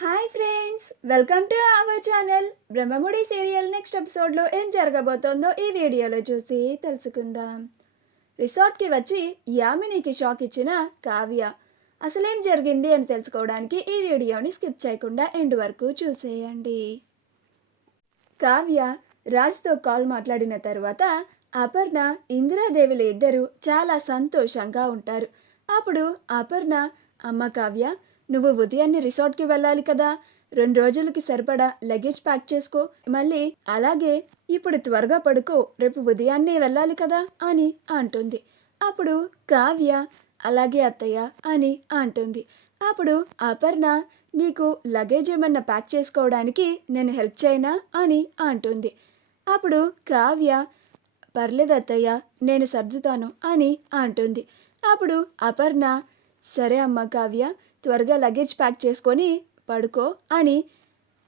Hi friends, welcome to our channel. Brahmamudi serial next ఎపిసోడ్లో ఏం జరగబోతోందో ఈ వీడియోలో చూసి తెలుసుకుందాం. రిసార్ట్కి వచ్చి యామినికి షాక్ ఇచ్చిన కావ్య అసలేం జరిగింది అని తెలుసుకోవడానికి ఈ వీడియోని స్కిప్ చేయకుండా ఎండ్ వరకు చూసేయండి. కావ్య రాజ్తో కాల్ మాట్లాడిన తర్వాత అపర్ణ, ఇందిరాదేవిలు ఇద్దరు చాలా సంతోషంగా ఉంటారు. అప్పుడు అపర్ణ, అమ్మ కావ్య, నువ్వు ఉదయాన్నే రిసార్ట్కి వెళ్ళాలి కదా, 2 రోజులకి సరిపడా లగేజ్ ప్యాక్ చేసుకో, మళ్ళీ అలాగే ఇప్పుడు త్వరగా పడుకో, రేపు ఉదయాన్నే వెళ్ళాలి కదా అని అంటుంది. అప్పుడు కావ్య అలాగే అత్తయ్య అని అంటుంది. అప్పుడు అపర్ణ, నీకు లగేజ్ ఏమన్నా ప్యాక్ చేసుకోవడానికి నేను హెల్ప్ చేయనా అని అంటుంది. అప్పుడు కావ్య, పర్లేదు అత్తయ్య, నేను సర్దుతాను అని అంటుంది. అప్పుడు అపర్ణ, సరే అమ్మ కావ్య, త్వరగా లగేజ్ ప్యాక్ చేసుకొని పడుకో అని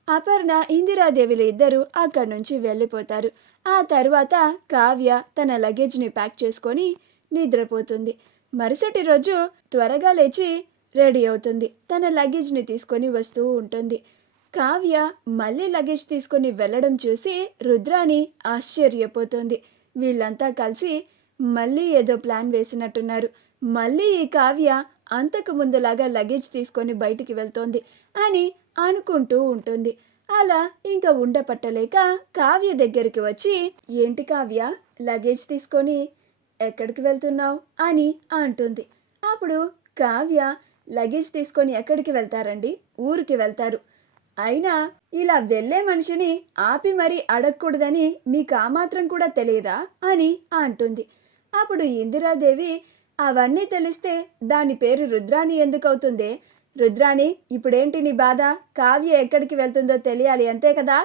అపర్ణ, ఇందిరాదేవిలు ఇద్దరు అక్కడి నుంచి వెళ్ళిపోతారు. ఆ తర్వాత కావ్య తన లగేజ్ని ప్యాక్ చేసుకొని నిద్రపోతుంది. మరుసటి రోజు త్వరగా లేచి రెడీ అవుతుంది. తన లగేజ్ని తీసుకొని వస్తూ ఉంటుంది. కావ్య మళ్ళీ లగేజ్ తీసుకొని వెళ్ళడం చూసి రుద్రాని ఆశ్చర్యపోతుంది. వీళ్ళంతా కలిసి మళ్ళీ ఏదో ప్లాన్ వేసినట్టున్నారు. మళ్ళీ ఈ కావ్య అంతకు ముందులాగా లగేజ్ తీసుకొని బయటికి వెళ్తోంది అని అనుకుంటూ ఉంటుంది. అలా ఇంకా ఉండపట్టలేక కావ్య దగ్గరికి వచ్చి, ఏంటి కావ్య, లగేజ్ తీసుకొని ఎక్కడికి వెళ్తున్నావు అని అంటుంది. అప్పుడు కావ్య, లగేజ్ తీసుకొని ఎక్కడికి వెళ్తారండి, ఊరికి వెళ్తారు. అయినా ఇలా వెళ్ళే మనిషిని ఆపి మరీ అడగకూడదని మీకు ఆ మాత్రం కూడా తెలియదా అని అంటుంది. అప్పుడు ఇందిరాదేవి, అవన్నీ తెలిస్తే దాని పేరు రుద్రాణి ఎందుకు అవుతుంది? రుద్రాణి, ఇప్పుడేంటి నీ బాధ? కావ్య ఎక్కడికి వెళ్తుందో తెలియాలి అంతే కదా,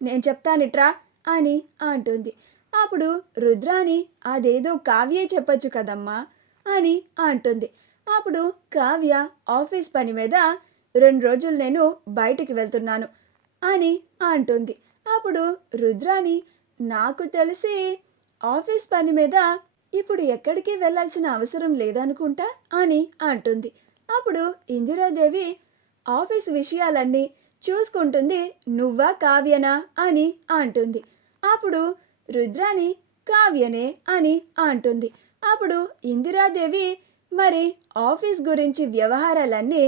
నేను చెప్తానిట్రా అని అంటుంది. అప్పుడు రుద్రాణి, అదేదో కావ్యే చెప్పొచ్చు కదమ్మా అని అంటుంది. అప్పుడు కావ్య, ఆఫీస్ పని మీద 2 రోజులు నేను బయటికి వెళ్తున్నాను అని అంటుంది. అప్పుడు రుద్రాణి, నాకు తెలిసి ఆఫీస్ పని మీద ఇప్పుడు ఎక్కడికి వెళ్ళాల్సిన అవసరం లేదనుకుంటా అని అంటుంది. అప్పుడు ఇందిరాదేవి, ఆఫీస్ విషయాలన్నీ చూసుకుంటుంది నువ్వా కావ్యనా అని అంటుంది. అప్పుడు రుద్రాణి, కావ్యనే అని అంటుంది. అప్పుడు ఇందిరాదేవి, మరి ఆఫీస్ గురించి వ్యవహారాలన్నీ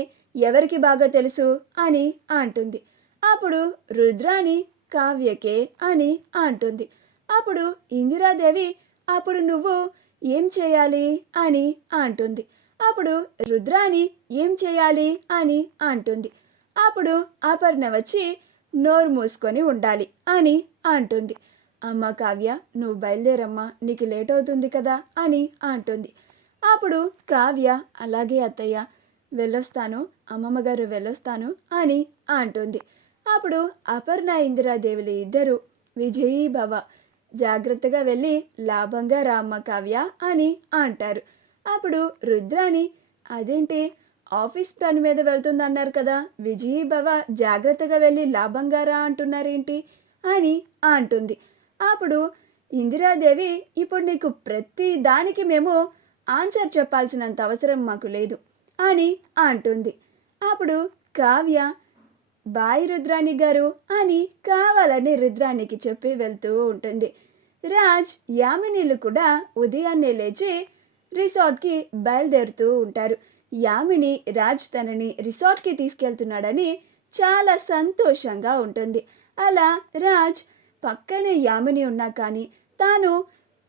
ఎవరికి బాగా తెలుసు అని అంటుంది. అప్పుడు రుద్రాణి, కావ్యకే అని అంటుంది. అప్పుడు ఇందిరాదేవి, అప్పుడు నువ్వు ఏం చేయాలి అని అంటుంది. అప్పుడు రుద్రాణి, ఏం చేయాలి అని అంటుంది. అప్పుడు అపర్ణ వచ్చి, నోరు మూసుకొని ఉండాలి అని అంటుంది. అమ్మ కావ్య, నువ్వు బయలుదేరమ్మా, నీకు లేట్ అవుతుంది కదా అని అంటుంది. అప్పుడు కావ్య, అలాగే అత్తయ్య, వెళ్ళొస్తాను, అమ్మమ్మగారు వెళ్ళొస్తాను అని అంటుంది. అప్పుడు అపర్ణ, ఇందిరాదేవులు ఇద్దరు, విజయీ భవ, జాగ్రత్తగా వెళ్ళి లాభంగా రామ్మ కావ్య అని అంటారు. అప్పుడు రుద్రాణి, అదేంటి, ఆఫీస్ పని మీద వెళ్తుందన్నారు కదా, విజయీ భవ జాగ్రత్తగా వెళ్ళి లాభంగా రా అంటున్నారేంటి అని అంటుంది. అప్పుడు ఇందిరాదేవి, ఇప్పుడు నీకు ప్రతి దానికి మేము ఆన్సర్ చెప్పాల్సినంత అవసరం మాకు లేదు అని అంటుంది. అప్పుడు కావ్య, బాయ్ రుద్రాణి గారు అని కావాలని రుద్రాణికి చెప్పి వెళ్తూ ఉంటుంది. రాజ్, యామినీలు కూడా ఉదయాన్నే లేచి రిసార్ట్కి బయలుదేరుతూ ఉంటారు. యామిని రాజ్ తనని రిసార్ట్కి తీసుకెళ్తున్నాడని చాలా సంతోషంగా ఉంటుంది. అలా రాజ్ పక్కనే యామిని ఉన్నా కానీ తాను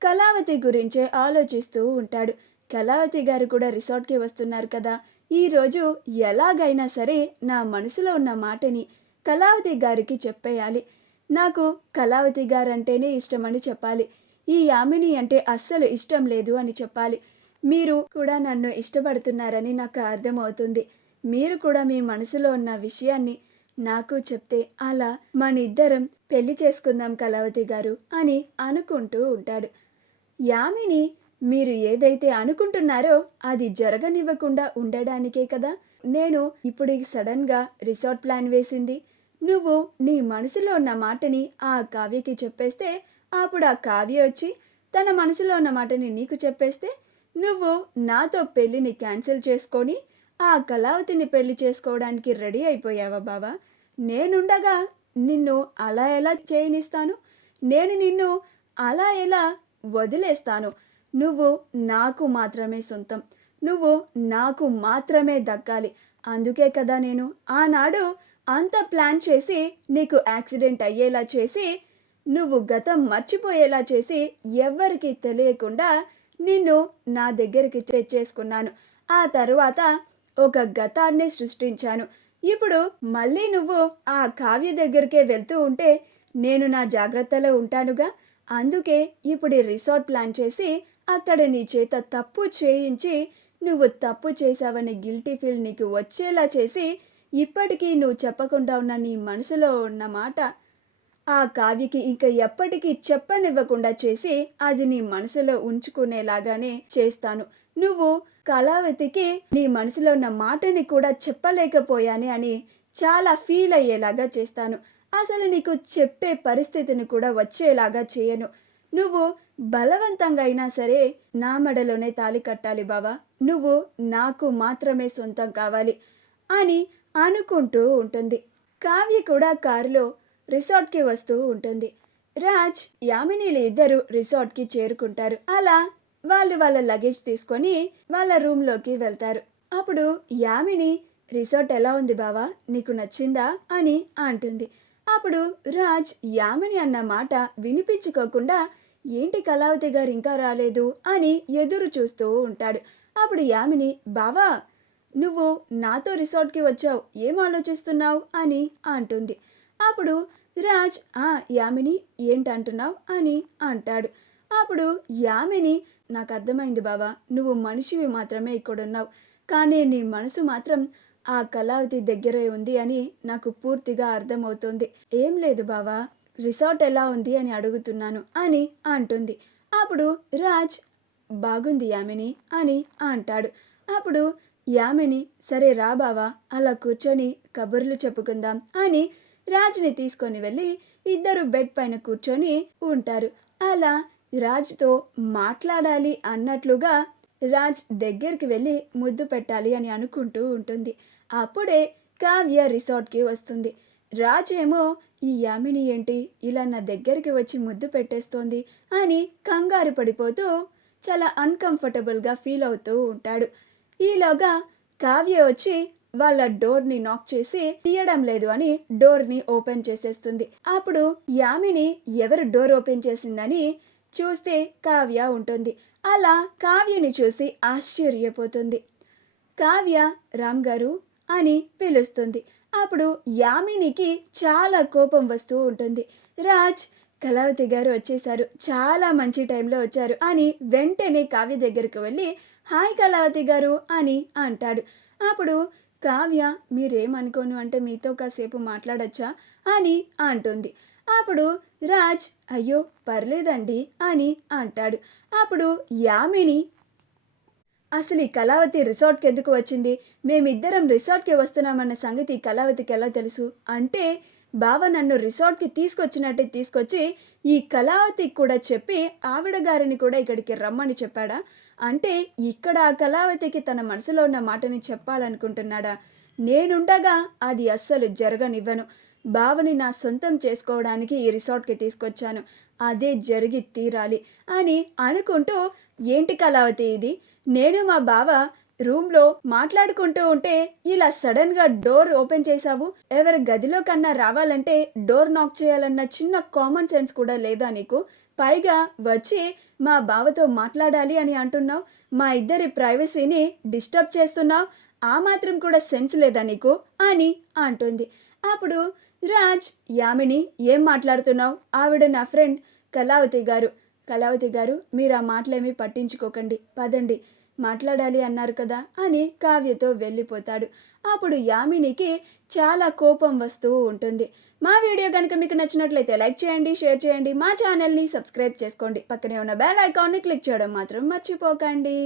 కళావతి గురించే ఆలోచిస్తూ ఉంటాడు. కళావతి గారు కూడా రిసార్ట్కి వస్తున్నారు కదా, ఈరోజు ఎలాగైనా సరే నా మనసులో ఉన్న మాటని కళావతి గారికి చెప్పేయాలి. నాకు కళావతి గారంటేనే ఇష్టమని చెప్పాలి. ఈ యామిని అంటే అస్సలు ఇష్టం లేదు అని చెప్పాలి. మీరు కూడా నన్ను ఇష్టపడుతున్నారని నాకు అర్థమవుతుంది. మీరు కూడా మీ మనసులో ఉన్న విషయాన్ని నాకు చెప్తే అలా మనిద్దరం పెళ్లి చేసుకుందాం కళావతి గారు అని అనుకుంటూ ఉంటాడు. యామిని, మీరు ఏదైతే అనుకుంటున్నారో అది జరగనివ్వకుండా ఉండడానికే కదా నేను ఇప్పుడు సడన్గా రిసార్ట్ ప్లాన్ వేసింది. నువ్వు నీ మనసులో ఉన్న మాటని ఆ కావ్యకి చెప్పేస్తే అప్పుడు ఆ కావ్య వచ్చి తన మనసులో ఉన్న మాటని నీకు చెప్పేస్తే నువ్వు నాతో పెళ్ళిని క్యాన్సిల్ చేసుకొని ఆ కళావతిని పెళ్లి చేసుకోవడానికి రెడీ అయిపోయావా బావా? నేనుండగా నిన్ను అలా ఎలా చేయనిస్తాను? నేను నిన్ను అలా ఎలా వదిలేస్తాను? నువ్వు నాకు మాత్రమే సొంతం. నువ్వు నాకు మాత్రమే దక్కాలి. అందుకే కదా నేను ఆనాడు అంత ప్లాన్ చేసి నీకు యాక్సిడెంట్ అయ్యేలా చేసి, నువ్వు గతం మర్చిపోయేలా చేసి, ఎవ్వరికీ తెలియకుండా నిన్ను నా దగ్గరికి తెచ్చేసుకున్నాను. ఆ తరువాత ఒక గతాన్ని సృష్టించాను. ఇప్పుడు మళ్ళీ నువ్వు ఆ కావ్య దగ్గరికే వెళ్తూ ఉంటే నేను నా జాగ్రత్తలో ఉంటానుగా. అందుకే ఇప్పుడు ఈ రిసార్ట్ ప్లాన్ చేసి అక్కడ నీ చేత తప్పు చేయించి నువ్వు తప్పు చేశావని గిల్టీ ఫీల్ నీకు వచ్చేలా చేసి ఇప్పటికీ నువ్వు చెప్పకుండా ఉన్న నీ మనసులో ఉన్న మాట ఆ కావ్యకి ఇంక ఎప్పటికీ చెప్పనివ్వకుండా చేసి అది నీ మనసులో ఉంచుకునేలాగానే చేస్తాను. నువ్వు కళావతికి నీ మనసులో ఉన్న మాటని కూడా చెప్పలేకపోయానే అని చాలా ఫీల్ అయ్యేలాగా చేస్తాను. అసలు నీకు చెప్పే పరిస్థితిని కూడా వచ్చేలాగా చేయను. నువ్వు బలవంతంగా అయినా సరే నా మెడలోనే తాళి కట్టాలి బావా. నువ్వు నాకు మాత్రమే సొంతం కావాలి అని అనుకుంటూ ఉంటుంది. కావ్య కూడా కారులో రిసార్ట్కి వస్తూ ఉంటుంది. రాజ్, యామినీలు ఇద్దరు రిసార్ట్కి చేరుకుంటారు. అలా వాళ్ళ లగేజ్ తీసుకొని వాళ్ళ రూమ్లోకి వెళ్తారు. అప్పుడు యామిని, రిసార్ట్ ఎలా ఉంది బావా, నీకు నచ్చిందా అని అంటుంది. అప్పుడు రాజ్ యామిని అన్న మాట వినిపించుకోకుండా ఏంటి కళావతి గారు ఇంకా రాలేదు అని ఎదురు చూస్తూ ఉంటాడు. అప్పుడు యామిని, బావా నువ్వు నాతో రిసార్ట్కి వచ్చావు, ఏం ఆలోచిస్తున్నావు అని అంటుంది. అప్పుడు రాజ్, యామిని ఏంటంటున్నావు అని అంటాడు. అప్పుడు యామిని, నాకు అర్థమైంది బావా, నువ్వు మనిషివి మాత్రమే ఇక్కడున్నావు, కానీ నీ మనసు మాత్రం ఆ కళావతి దగ్గరే ఉంది అని నాకు పూర్తిగా అర్థమవుతుంది. ఏం లేదు బావా, రిసార్ట్ ఎలా ఉంది అని అడుగుతున్నాను అని అంటుంది. అప్పుడు రాజ్, బాగుంది యామిని అని అంటాడు. అప్పుడు యామిని, సరే రా బావా అలా కూర్చొని కబుర్లు చెప్పుకుందాం అని రాజ్ని తీసుకొని వెళ్ళి ఇద్దరు బెడ్ పైన కూర్చొని ఉంటారు. అలా రాజ్తో మాట్లాడాలి అన్నట్లుగా రాజ్ దగ్గరికి వెళ్ళి ముద్దు పెట్టాలి అని అనుకుంటూ ఉంటుంది. అప్పుడే కావ్య రిసార్ట్కి వస్తుంది. రాజ్ ఏమో ఈ యామిని ఏంటి ఇలా నా దగ్గరికి వచ్చి ముద్దు పెట్టేస్తోంది అని కంగారు పడిపోతూ చాలా అన్కంఫర్టబుల్గా ఫీల్ అవుతూ ఉంటాడు. ఈలోగా కావ్య వచ్చి వాళ్ళ డోర్ని నాక్ చేసి తీయడం లేదు అని డోర్ని ఓపెన్ చేసేస్తుంది. అప్పుడు యామిని ఎవరు డోర్ ఓపెన్ చేసిందని చూస్తే కావ్య ఉంటుంది. అలా కావ్యని చూసి ఆశ్చర్యపోతుంది. కావ్య, రామ్ గారు అని పిలుస్తుంది. అప్పుడు యామినికి చాలా కోపం వస్తూ ఉంటుంది. రాజ్, కళావతి గారు వచ్చేసారు, చాలా మంచి టైంలో వచ్చారు అని వెంటనే కావ్య దగ్గరికి వెళ్ళి హాయ్ కళావతి గారు అని అంటాడు. అప్పుడు కావ్య, మీరేమనుకోను అంటే మీతో కాసేపు మాట్లాడచ్చా అని అంటుంది. అప్పుడు రాజ్, అయ్యో పర్లేదండి అని అంటాడు. అప్పుడు యామిని, అసలు ఈ కళావతి రిసార్ట్కి ఎందుకు వచ్చింది, మేమిద్దరం రిసార్ట్కి వస్తున్నామన్న సంగతి కళావతికి ఎలా తెలుసు అంటే బావ నన్ను రిసార్ట్కి తీసుకొచ్చినట్టే తీసుకొచ్చి ఈ కళావతికి కూడా చెప్పి ఆవిడ గారిని కూడా ఇక్కడికి రమ్మని చెప్పాడా అంటే ఇక్కడ ఆ కళావతికి తన మనసులో ఉన్న మాటని చెప్పాలనుకుంటున్నాడా? నేనుండగా అది అస్సలు జరగనివ్వను. బావని నా సొంతం చేసుకోవడానికి ఈ రిసార్ట్కి తీసుకొచ్చాను, అదే జరిగి తీరాలి అని అనుకుంటూ ఏంటి కళావతి ఇది, నేను మా బావ రూమ్లో మాట్లాడుకుంటూ ఉంటే ఇలా సడన్గా డోర్ ఓపెన్ చేశావు. ఎవరి గదిలో కన్నా రావాలంటే డోర్ నాక్ చేయాలన్న చిన్న కామన్ సెన్స్ కూడా లేదా నీకు? పైగా వచ్చి మా బావతో మాట్లాడాలి అని అంటున్నావు. మా ఇద్దరి ప్రైవసీని డిస్టర్బ్ చేస్తున్నావు. ఆ మాత్రం కూడా సెన్స్ లేదా నీకు అని అంటుంది. అప్పుడు రాజ్, యామిని ఏం మాట్లాడుతున్నావు, ఆవిడ నా ఫ్రెండ్ కళావతి గారు. కళావతి గారు మీరు ఆ మాటలేమీ పట్టించుకోకండి, పదండి, మాట్లాడాలి అన్నారు కదా అని కావ్యతో వెళ్ళిపోతాడు. అప్పుడు యామినికి చాలా కోపం వస్తూ ఉంటుంది. మా వీడియో కనుక మీకు నచ్చినట్లయితే లైక్ చేయండి, షేర్ చేయండి, మా ఛానల్ని సబ్స్క్రైబ్ చేసుకోండి, పక్కనే ఉన్న బెల్ ఐకాన్ని క్లిక్ చేయడం మాత్రం మర్చిపోకండి.